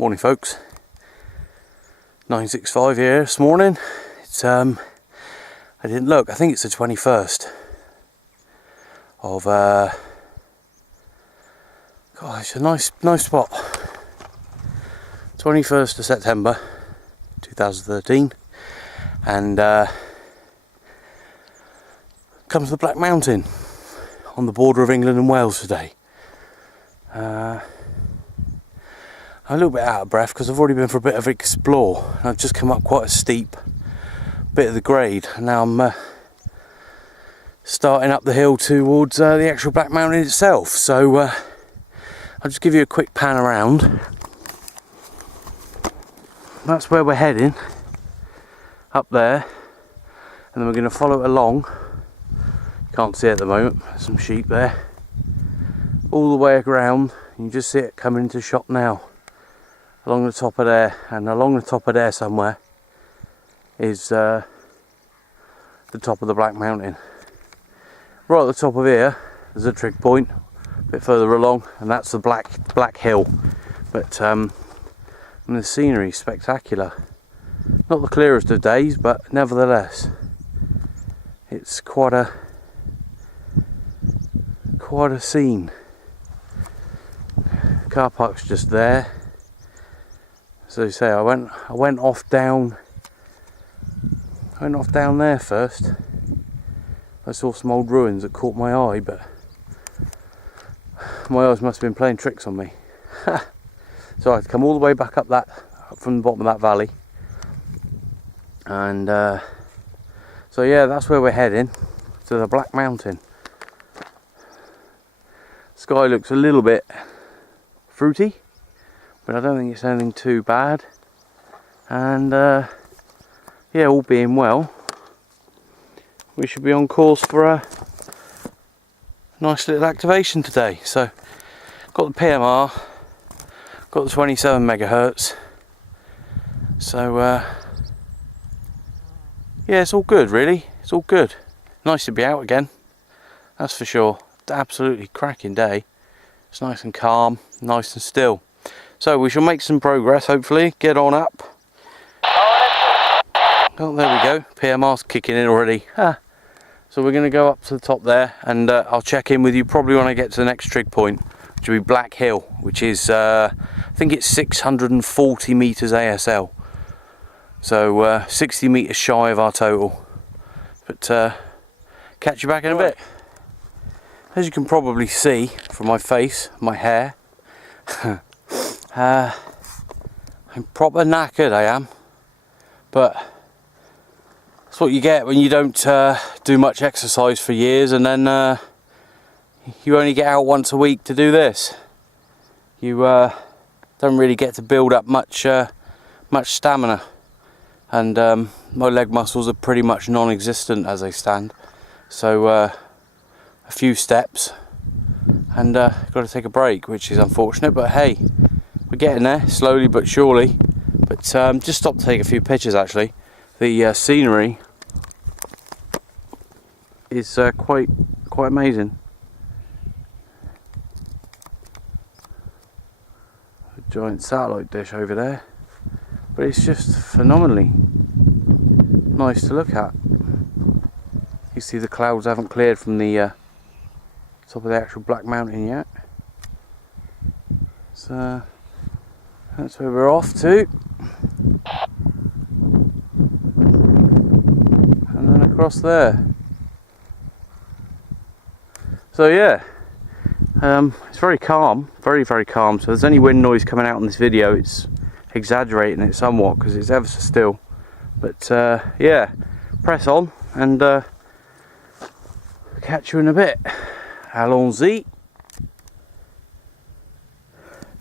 Morning folks, 965 here this morning. It's I didn't look, I think it's the 21st of gosh, a nice spot. 21st of September 2013, and comes the Black Mountain on the border of England and Wales today. I'm a little bit out of breath because I've already been for a bit of explore. I've just come up quite a steep bit of the grade, and now I'm starting up the hill towards the actual Black Mountain itself. So I'll just give you a quick pan around. That's where we're heading, up there, and then we're going to follow it along. You can't see it at the moment, there's some sheep there, all the way around. You can just see it coming into shot now, along the top of there, and along the top of there somewhere is the top of the Black Mountain. Right at the top of here there's a trig point, a bit further along, and that's the Black Hill. But and the scenery is spectacular. Not the clearest of days, but nevertheless it's quite a scene. Car park's just there. So you say I went off down there first. I saw some old ruins that caught my eye, but my eyes must have been playing tricks on me. So I had to come all the way back up from the bottom of that valley, and so yeah, that's where we're heading, to the Black Mountain. Sky looks a little bit fruity, but I don't think it's anything too bad, and yeah, all being well, we should be on course for a nice little activation today. So got the PMR, got the 27 megahertz, so yeah, it's all good really, it's all good. Nice to be out again, that's for sure. Absolutely cracking day. It's nice and calm, nice and still. So we shall make some progress, hopefully. Get on up. Oh, there we go. PMR's kicking in already. So we're going to go up to the top there, and I'll check in with you probably when I get to the next trig point, which will be Black Hill, which is, I think it's 640 metres ASL. So 60 metres shy of our total. But catch you back in a bit. As you can probably see from my face, my hair, I'm proper knackered, I am, but that's what you get when you don't do much exercise for years, and then you only get out once a week to do this. You don't really get to build up much stamina, and my leg muscles are pretty much non-existent as they stand, so a few steps and got to take a break, which is unfortunate, but hey, we're getting there slowly but surely. But just stopped to take a few pictures actually. The scenery is quite amazing. A giant satellite dish over there, but it's just phenomenally nice to look at. You see the clouds haven't cleared from the top of the actual Black Mountain yet, so that's where we're off to, and then across there. So yeah, it's very calm, very calm. So there's any wind noise coming out in this video, it's exaggerating it somewhat because it's ever so still. But yeah, press on and catch you in a bit. Allons-y.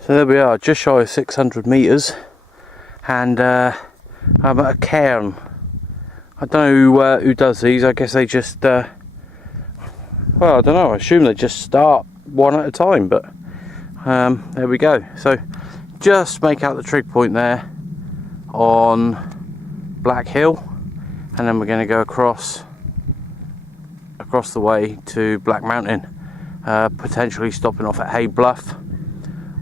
So there we are, just shy of 600 metres, and I'm at a cairn. I don't know who does these. I guess they just well, I don't know, I assume they just start one at a time, but there we go. So just make out the trig point there on Black Hill, and then we're going to go across the way to Black Mountain, potentially stopping off at Bluff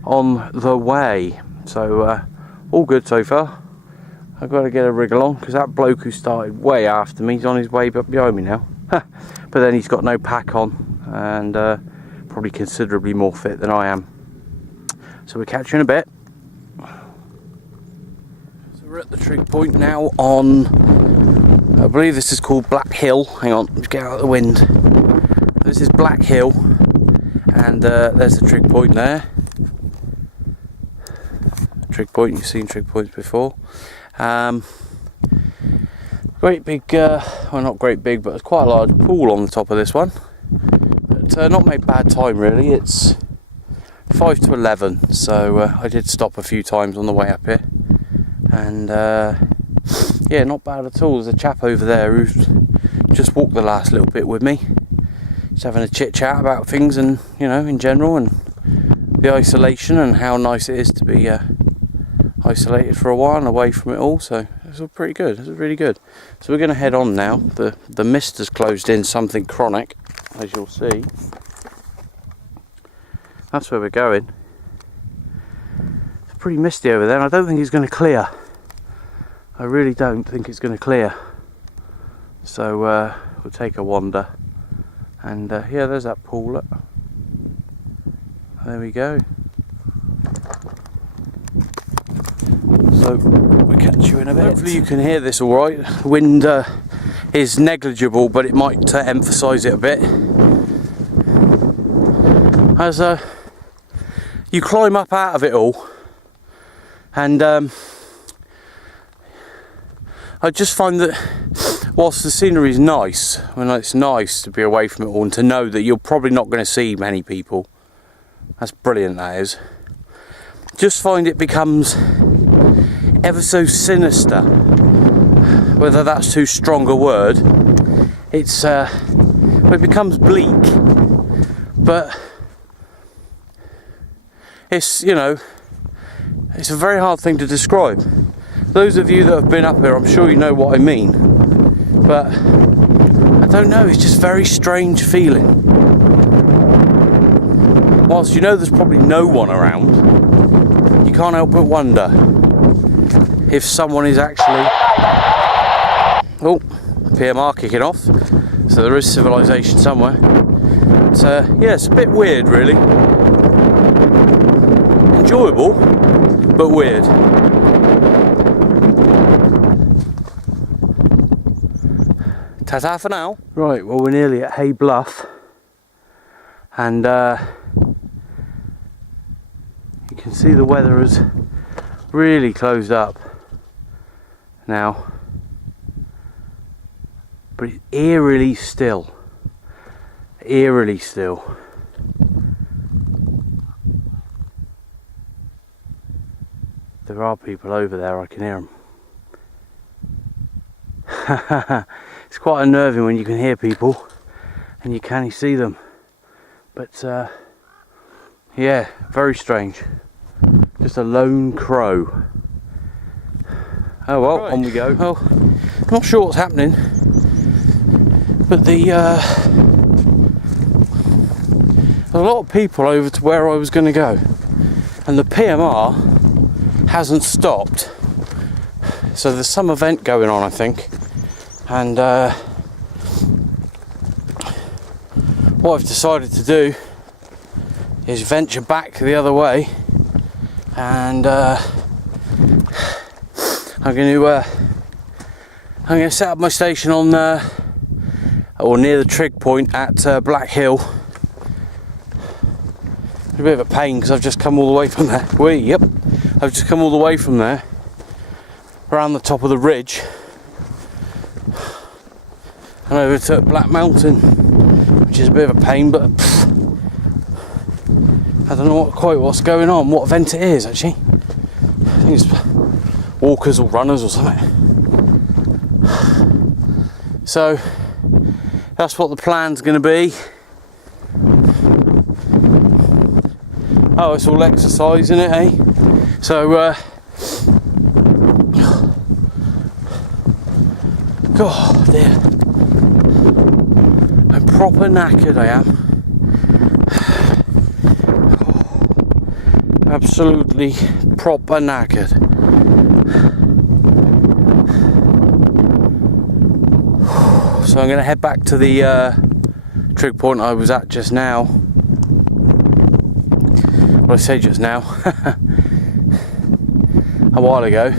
on the way. So all good so far. I've got to get a wriggle on because that bloke who started way after me is on his way up behind me now. But then he's got no pack on and probably considerably more fit than I am. So we'll catch you in a bit. So we're at the trig point now on, I believe this is called Black Hill. Hang on, let's get out of the wind. This is Black Hill, and there's the trig point there. Trig point, you've seen trig points before. Great big, well not great big, but it's quite a large pool on the top of this one. But not made bad time really. It's 5 to 11, so I did stop a few times on the way up here, and yeah, not bad at all. There's a chap over there who's just walked the last little bit with me, just having a chit chat about things and, you know, in general, and the isolation and how nice it is to be isolated for a while and away from it all. So it's all pretty good. It's really good. So we're going to head on now. The mist has closed in something chronic, as you'll see. That's where we're going. It's pretty misty over there, and I don't think it's going to clear. I really don't think it's going to clear. So we'll take a wander. And yeah, there's that pool. Look. There we go. So we'll catch you in a bit. Hopefully you can hear this all right. The wind is negligible, but it might emphasise it a bit. As you climb up out of it all, and I just find that whilst the scenery is nice, I mean, it's nice to be away from it all and to know that you're probably not going to see many people. That's brilliant, that is. Just find it becomes ever so sinister, whether that's too strong a word. It's it becomes bleak, but it's, you know, it's a very hard thing to describe. Those of you that have been up here, I'm sure you know what I mean, but I don't know, it's just very strange feeling. Whilst you know there's probably no one around, you can't help but wonder if someone is actually... Oh, PMR kicking off, so there is civilization somewhere. So yeah, it's a bit weird really. Enjoyable, but weird. Ta-ta for now. Right, well we're nearly at Hay Bluff, and you can see the weather has really closed up now, but it's eerily still. Eerily still. There are people over there, I can hear them. It's quite unnerving when you can hear people and you can't see them. But yeah, very strange. Just a lone crow. Oh well, right. On we go. Well, I'm not sure what's happening, but there's a lot of people over to where I was going to go, and the PMR hasn't stopped. So there's some event going on, I think, and what I've decided to do is venture back the other way, and I'm going to set up my station on or near the trig point at Black Hill. It's a bit of a pain because I've just come all the way from there. I've just come all the way from there around the top of the ridge and over to Black Mountain, which is a bit of a pain, but I don't know quite what's going on, what event it is actually. I think it's walkers or runners or something. So that's what the plan's going to be. Oh, it's all exercise, isn't it, eh? So God dear, I'm proper knackered, I am. Absolutely proper knackered. So I'm going to head back to the trig point I was at just now. Well, I say just now, a while ago.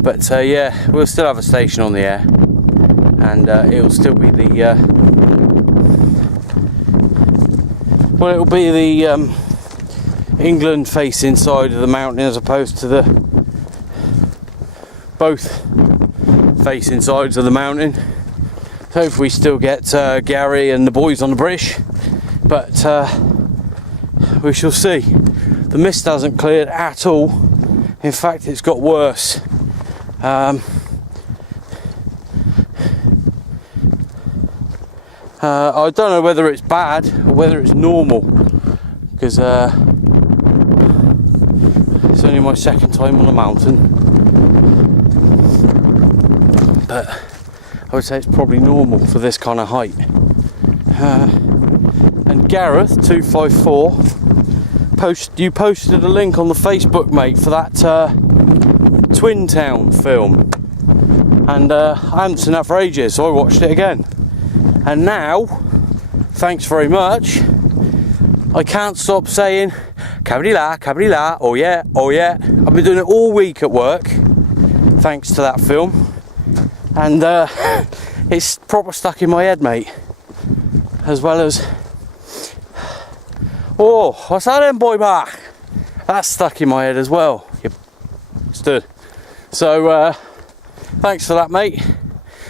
But yeah, we'll still have a station on the air, and it'll still be the well, it'll be the England facing side of the mountain as opposed to the both facing sides of the mountain. So hopefully we still get Gary and the boys on the British, but we shall see. The mist hasn't cleared at all. In fact, it's got worse. I don't know whether it's bad or whether it's normal, because it's only my second time on a mountain, but I would say it's probably normal for this kind of height. And Gareth 254, you posted a link on the Facebook, mate, for that Twin Town film, and I hadn't seen that for ages, so I watched it again. And now, thanks very much, I can't stop saying Cabri-la, oh yeah, oh yeah. I've been doing it all week at work, thanks to that film, and it's proper stuck in my head, mate. As well as, oh, what's that then, boy back? That's stuck in my head as well. You stood. So, thanks for that, mate.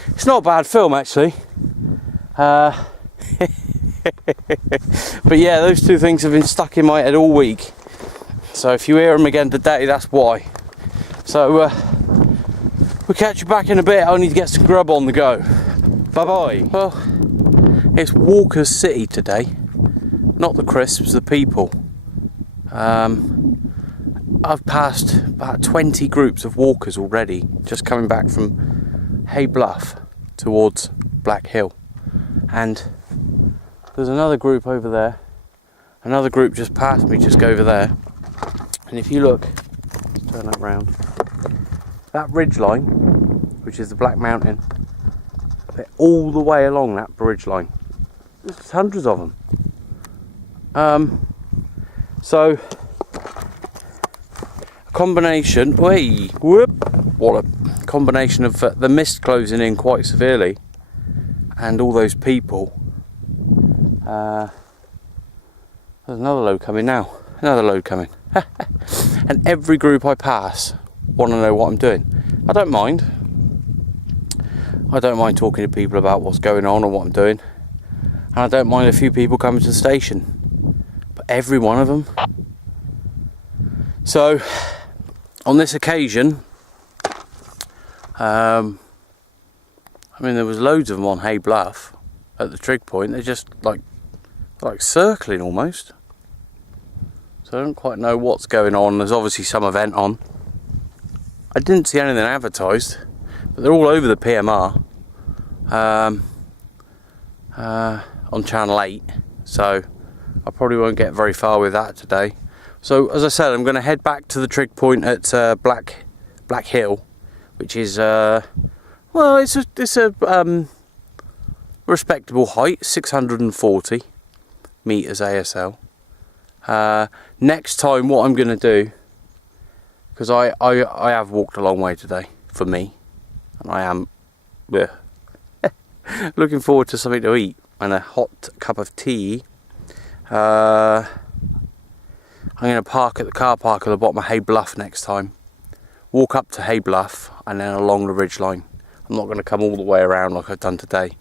It's not a bad film, actually. But yeah, those two things have been stuck in my head all week. So if you hear them again today, that's why. So we'll catch you back in a bit. I need to get some grub on the go. Bye bye. Well, it's Walker's City today. Not the crisps, the people. I've passed about 20 groups of walkers already, just coming back from Bluff towards Black Hill. And there's another group over there, another group just past me, just over there. And if you look, let's turn that round, that ridge line, which is the Black Mountain, they're all the way along that ridge line. There's hundreds of them. So a combination, what a combination of the mist closing in quite severely and all those people. There's another load coming now, another load coming. And every group I pass want to know what I'm doing. I don't mind talking to people about what's going on and what I'm doing, and I don't mind a few people coming to the station, but every one of them. So on this occasion, I mean, there was loads of them on Bluff at the trig point. They're just like circling almost. So I don't quite know what's going on. There's obviously some event on. I didn't see anything advertised, but they're all over the PMR on Channel 8. So I probably won't get very far with that today. So as I said, I'm going to head back to the trig point at Black Hill, which is well, it's a respectable height, 640 meters ASL. Next time, what I'm going to do, because I have walked a long way today for me, and I am looking forward to something to eat and a hot cup of tea. I'm going to park at the car park at the bottom of Bluff next time, walk up to Bluff and then along the ridge line. I'm not going to come all the way around like I've done today.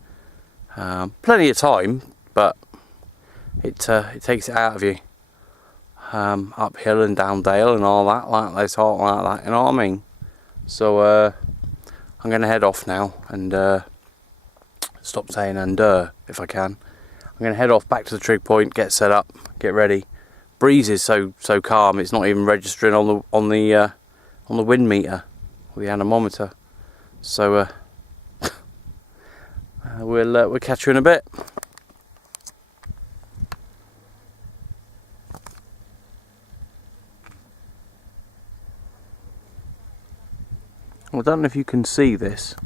Plenty of time, but it takes it out of you. Uphill and down dale and all that, like that, you know what I mean? So I'm going to head off now and stop saying if I can. I'm going to head off back to the trig point, get set up, get ready. Breeze is so calm, it's not even registering on the wind meter or the anemometer. So we'll catch you in a bit. I don't know if you can see this,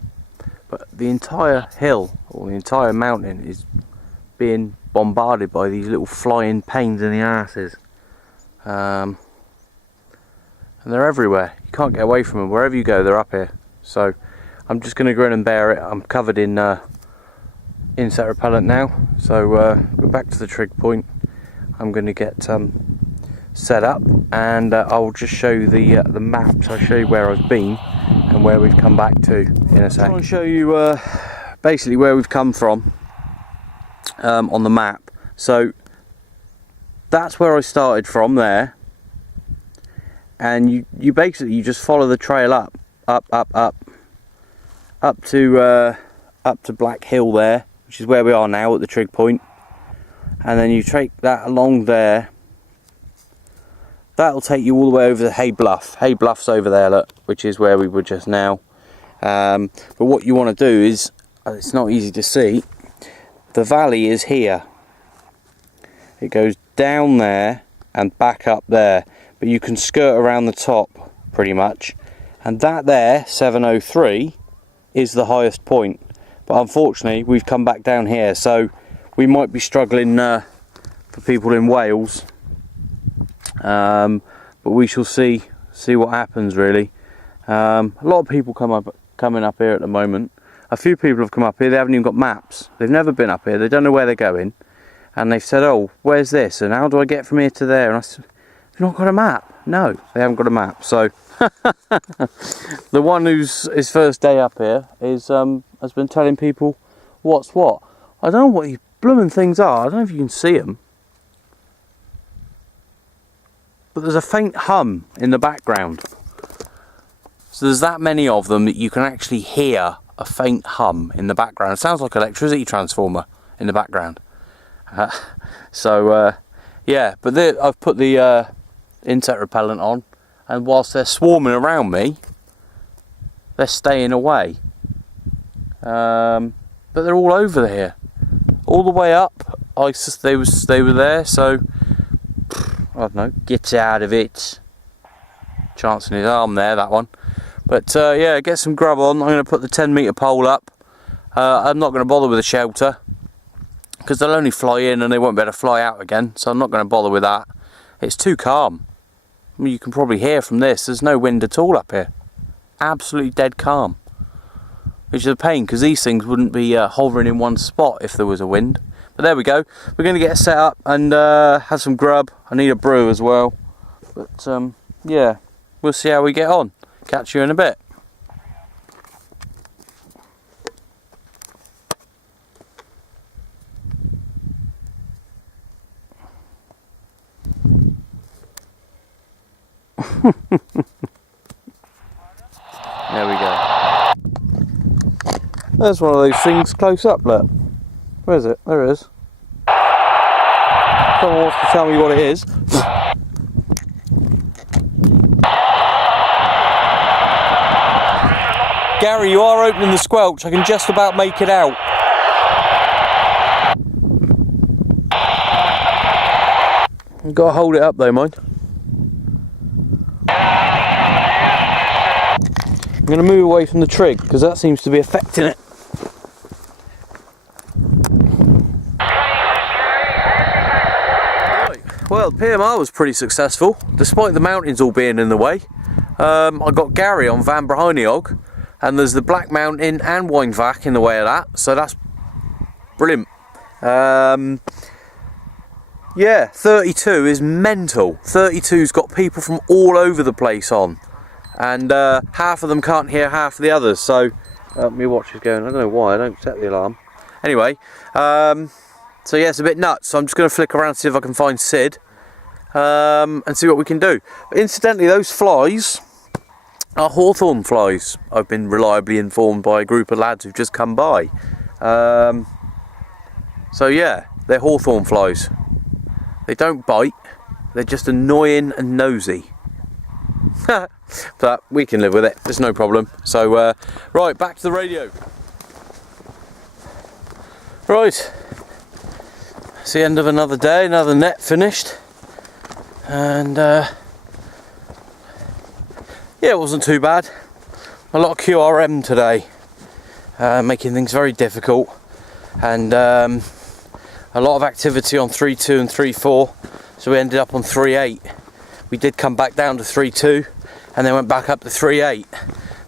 but the entire hill or the entire mountain is being bombarded by these little flying pains in the arses. And they're everywhere. You can't get away from them. Wherever you go, they're up here. So I'm just going to grin and bear it. I'm covered in insect repellent now. So we're back to the trig point. I'm going to get set up, and I'll just show you the maps. I'll show you where I've been and where we've come back to in a sec. I'll show you basically where we've come from on the map. So that's where I started from there, and you basically just follow the trail up to Black Hill there, which is where we are now at the trig point, and then you take that along there. That'll take you all the way over to Hay Bluff. Hay Bluff's over there, look, which is where we were just now. But what you want to do is, it's not easy to see, the valley is here. It goes down there and back up there, but you can skirt around the top pretty much. And that there, 703, is the highest point. But unfortunately, we've come back down here, so we might be struggling for people in Wales. But we shall see what happens, really. A lot of people coming up here at the moment. A few people have come up here. They haven't even got maps. They've never been up here. They don't know where they're going, and they've said, "Oh, where's this? And how do I get from here to there?" And I said, "You've not got a map." No, they haven't got a map. So the one who's his first day up here has been telling people what's what. I don't know what these blooming things are. I don't know if you can see them. But there's a faint hum in the background. So there's that many of them that you can actually hear a faint hum in the background. It sounds like an electricity transformer in the background. Yeah, but I've put the insect repellent on, and whilst they're swarming around me, they're staying away. But they're all over here, all the way up. They were there, so I don't know, get out of it. Chancing his arm there, that one. But yeah, get some grub on. I'm going to put the 10-metre pole up. I'm not going to bother with a shelter, because they'll only fly in and they won't be able to fly out again. So I'm not going to bother with that. It's too calm. I mean, you can probably hear from this, there's no wind at all up here. Absolutely dead calm. Which is a pain, because these things wouldn't be hovering in one spot if there was a wind. But there we go. We're going to get set up and have some grub. I need a brew as well. But yeah, we'll see how we get on. Catch you in a bit. There we go. There's one of those things close up, look. Where is it? There it is. Someone wants to tell me what it is. Gary, you are opening the squelch. I can just about make it out. You've got to hold it up though, mind. I'm going to move away from the trig, because that seems to be affecting it. Well, PMR was pretty successful, despite the mountains all being in the way. I got Gary on Van Brahiniog, and there's the Black Mountain and Wijnvaak in the way of that, so that's brilliant. Yeah, 32 is mental. 32's got people from all over the place on, and half of them can't hear half of the others, so my watch is going, I don't know why, I don't set the alarm. Anyway, so yeah, it's a bit nuts, so I'm just going to flick around and see if I can find Sid, and see what we can do. But incidentally, those flies are hawthorn flies. I've been reliably informed by a group of lads who've just come by. So yeah, they're hawthorn flies. They don't bite, they're just annoying and nosy. But we can live with it, there's no problem. So right, back to the radio. Right, it's the end of another day, another net finished, and yeah, it wasn't too bad. a lot of QRM today, making things very difficult, and a lot of activity on 3.2 and 3.4, so we ended up on 3.8. We did come back down to 3.2 and then went back up to 3.8.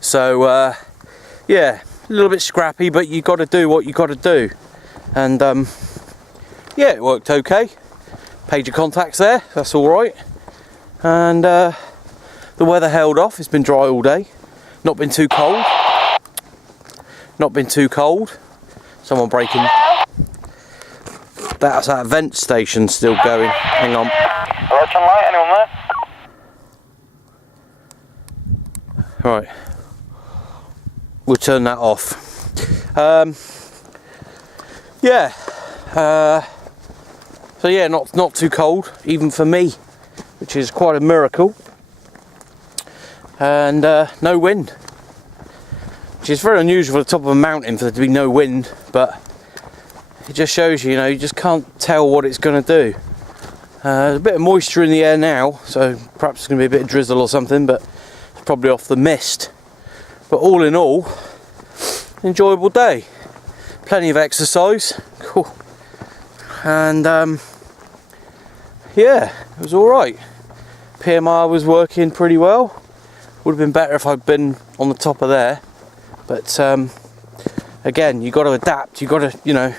So yeah, a little bit scrappy, but you got to do what you got to do. And yeah, it worked okay. Page of contacts there, that's all right. And the weather held off. It's been dry all day. Not been too cold. Not been too cold. Someone breaking. That's that vent station still going. Hang on. Lights on light, anyone there? Right. We'll turn that off. Yeah. So yeah, not too cold, even for me, which is quite a miracle. And no wind, which is very unusual at the top of a mountain for there to be no wind, but it just shows you, you just can't tell what it's going to do. There's a bit of moisture in the air now, so perhaps it's going to be a bit of drizzle or something, but it's probably off the mist. But all in all, enjoyable day. Plenty of exercise. Cool. And yeah, it was alright. PMR was working pretty well. Would have been better if I'd been on the top of there, but again, you got to adapt. You got to,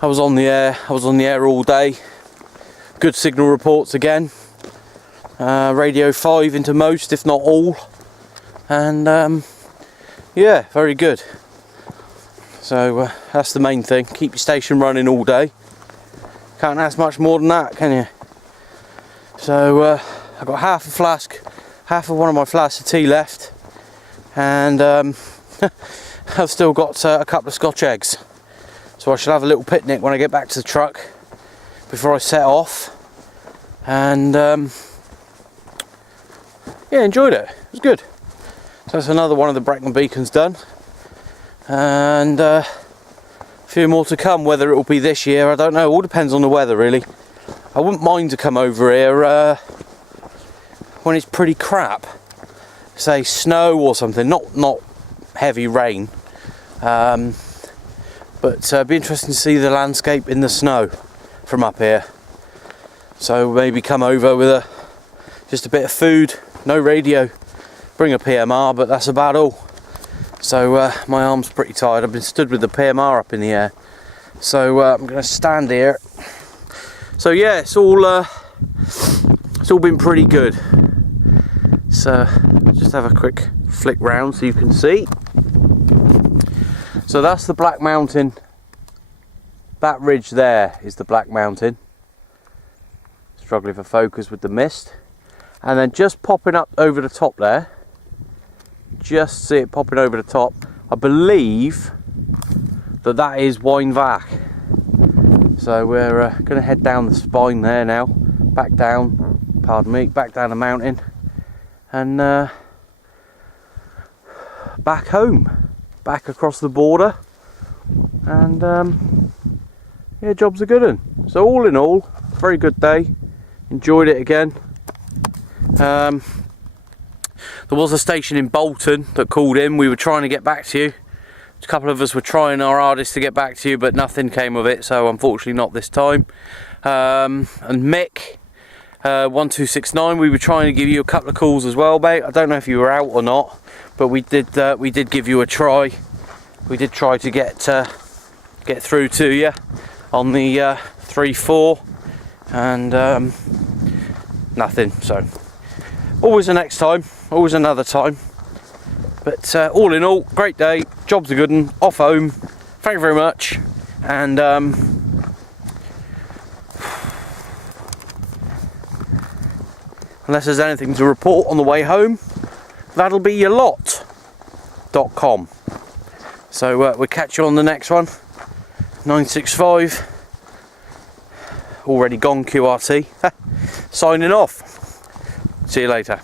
I was on the air all day. Good signal reports again. Radio 5 into most, if not all, and yeah, very good. So that's the main thing. Keep your station running all day. Can't ask much more than that, can you? So I've got half of one of my flasks of tea left, and I've still got a couple of Scotch eggs. So I shall have a little picnic when I get back to the truck before I set off. And yeah, enjoyed it. It was good. So that's another one of the Brecon Beacons done, and a few more to come. Whether it will be this year, I don't know. It all depends on the weather, really. I wouldn't mind to come over here when it's pretty crap, say snow or something, not heavy rain, but it'd be interesting to see the landscape in the snow from up here. So maybe come over with just a bit of food, no radio, bring a PMR, but that's about all. So my arm's pretty tired. I've been stood with the PMR up in the air, so I'm going to stand here. So yeah, it's all been pretty good. So just have a quick flick round so you can see. So that's the Black Mountain. That ridge there is the Black Mountain. Struggling for focus with the mist. And then just popping up over the top there, just see it popping over the top, I believe that is Wynvac. So we're going to head down the spine there now, back down, back down the mountain, and back home, back across the border, and yeah, job's a good one. So all in all, very good day, enjoyed it again. There was a station in Bolton that called in. We were trying to get back to you. A couple of us were trying our hardest to get back to you, but nothing came of it, so unfortunately not this time. And Mick, 1269, we were trying to give you a couple of calls as well, mate. I don't know if you were out or not, but we did give you a try. We did try to get through to you on the 3.4, and nothing. So always the next time, always another time. But all in all, great day, job's a good one, off home, thank you very much, and unless there's anything to report on the way home, that'll be your lot.com. So we'll catch you on the next one. 965, already gone QRT, signing off, see you later.